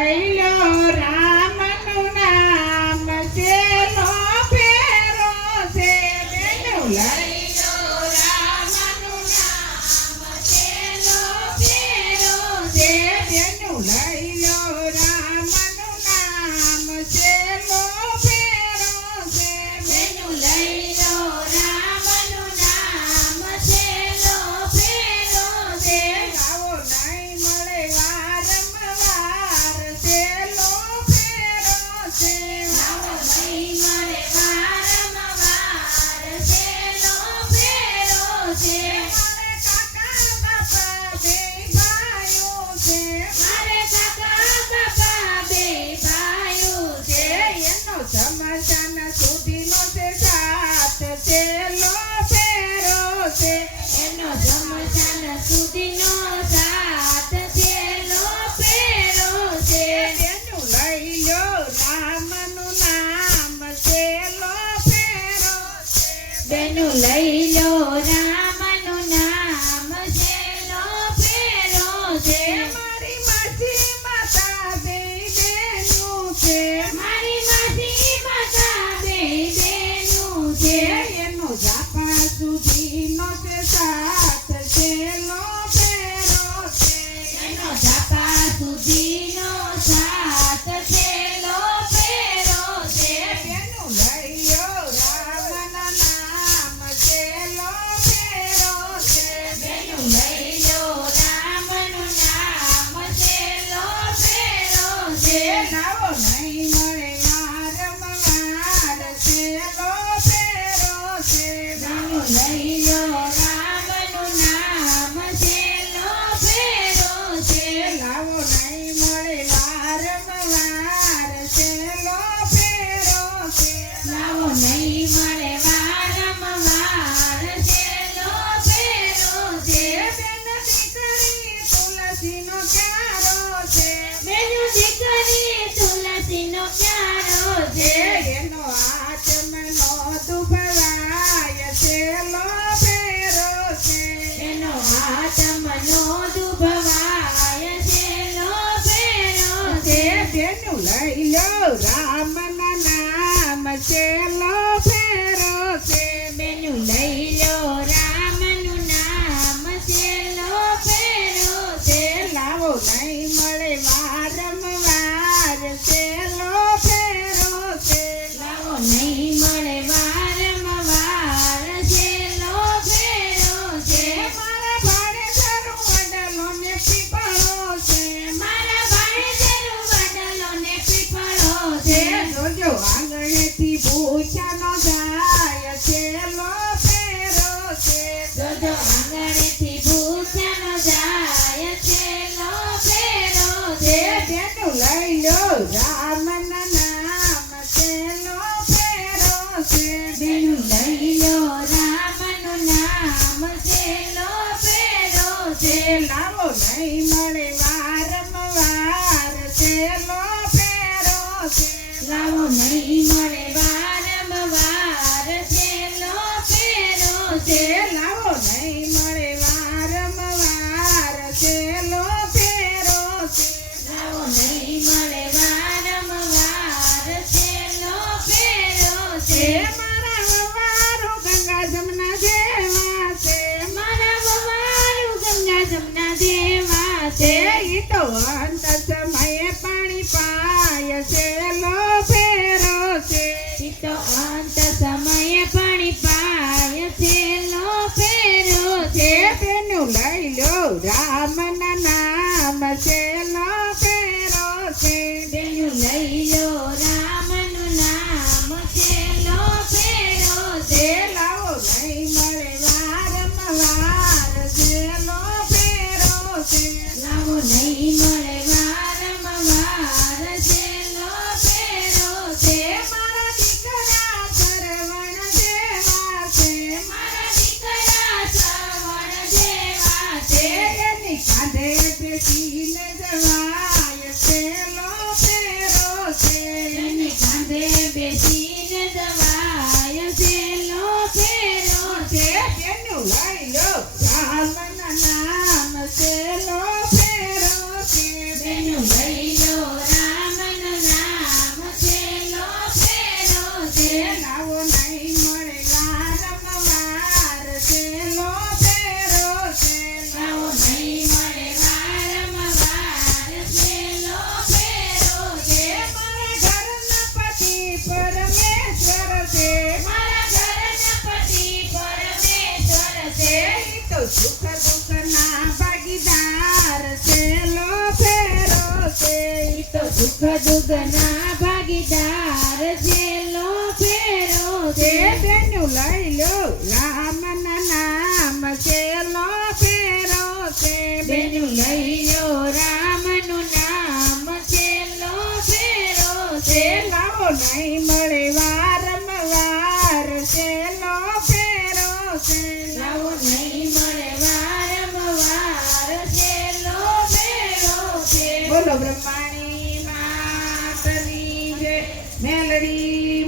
લઈ લો રામનું નામ સેલો ફેરો છે બેનું લઈ લો રામનું નામ સેલો ફેરો છે બેનું લઈ લો રામનું નામ સેલો ફેરો છે બેનું લઈ લો રામનું નામ સેલો ફેરો છે આવો નહીં મળે વારંવાર સેલો ફેરો છે આવો નહીં મળે વારંવાર સેલો ફેરો છે મારે કાકા બાપા બે ભાઈઓ છે મારે કાકા બાપા બે ભાઈઓ છે એનો સમસાન સુધીનો છે સાથ સેલો ફેરો છે એનો સમસાન સુધીનો સાથ સેલો ફેરો છે બેનું લઈ લો રામનું નામ સેલો ફેરો છે બેનું લઈ લો રામનું નામ સેલો ફેરો છે મારી માસી માતા બે બેનું છે મારી માસી માતા બે બેનું છે એનો જાપા સુધીનો છે સાથ સેલો ફેરો છે એનો જાપા સુધીનો સાથ સેલો ફેરો છે બેનું લઈ લો રામના નામ સેલો ફેરો છે બેનું લઈ લો રામનું નામ સેલો ફેરો છે લાવો નહીં મળે વારંવાર સેલો ફેરો છે બેનું લઈ લો રામનું નામ સેલો ફેરો છે લાવો નહીં મળે વારંવાર સેલો ફેરો છે લાવો નહીં મળે વારંવાર સેલો ફેરો છે બેન દીકરી તુલસીનો ક્યારો છે બેન દીકરી તુલસીનો ક્યારો છે એનો આચમનો દુભવાય સેલો ફેરો છે એનો આચમનો દુભવાય સેલો ફેરો છે બેનું લઈ લો રામના નામ સેલો ફેરો છે બેનું લઈ લો રામનું નામ સેલો ફેરો છે લાવો નહીં મળે વારંવાર સેલો ફેરો છે લાવો નહીં મળે વારંવાર સેલો ફેરો છે મારા ભાણેજનું વડલો ને પીપળો છે મારા ભાણેજનું વડલો ને પીપળો છે જોજો આંગણેથી ભૂખ્યા ન જાય સેલો ફેરો છે જોજો આંગણેથી ભૂખ્યા ન જાય સેલો ફેરો છે બેનું લઈ લો રામના નામ સેલો ફેરો છે બેનું લઈ લો રામનું નામ સેલો ફેરો છે લાવો નહીં મળે વારંવાર સેલો ફેરો છે લાવો નહીં મળે વારંવાર સેલો ફેરો છે લાવો નહીં મળે વારંવાર સેલો ફેરો છે લાવો નહીં મળે વારંવાર સેલો ફેરો છે મારા વવારો ગંગા જમના જેવા છે મારા વવારો ગંગા જમના જેવા છે ઈ તો અંત સમયે પાણી પાય સેલો ફેરો છે ઈ તો અંત સમયે પાણી પાય સેલો ફેરો છે બેનું લઈ લો રામના નામ સેલો ફેરો છે બેનું લઈ લો રામનું નામ સેલો ફેરો છે લાવો નહીં મળે વારંવાર સેલો ફેરો છે લાવો નહીં મળે વારંવાર સેલો ફેરો છે મારા દીકરા સરવણ જેવા છે મારા દીકરા સરવણ જેવા છે એની કાંધે બેસીને જવાય સેલો ફેરો છે એની કાંધે બેસીને જવાય સેલો ફેરો છે બેનું લઈ લો રામના નામ સેલો ફેરો છે બેનું લઈ લો સુખ દુઃખના ભાગીદાર છેલ્લો ફેરો છે ઈ તો સુખ દુઃખના ભાગીદાર છેલ્લો ફેરો છે છે બેનું લઈ લો રામના નામ છેલ્લો ફેરો છે બેનું લઈ લો રામનું નામ છેલ્લો ફેરો છે લાવો નહીં મળે વારંવાર છેલ્લો ફેરો છે લાવો નહીં મળે વારંવાર છેલ્લો ફેરો છે બોલો બ્રહ્માણી માતની જય મેલડી